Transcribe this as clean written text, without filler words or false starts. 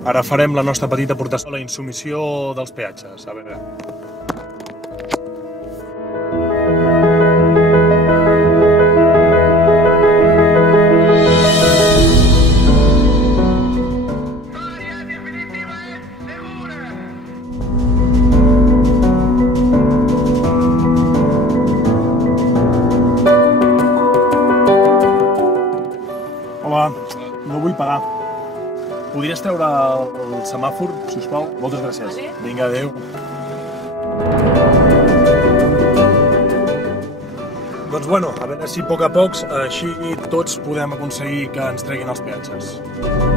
Ara farem la nostra petita aportació a la insubmissió dels peatges. A veure. Hola, no vull pagar. Podries treure el semàfor, sisplau? Moltes gràcies. Vinga, adéu. Doncs bueno, a veure si a poc així tots podem aconseguir que ens treguin els peatges.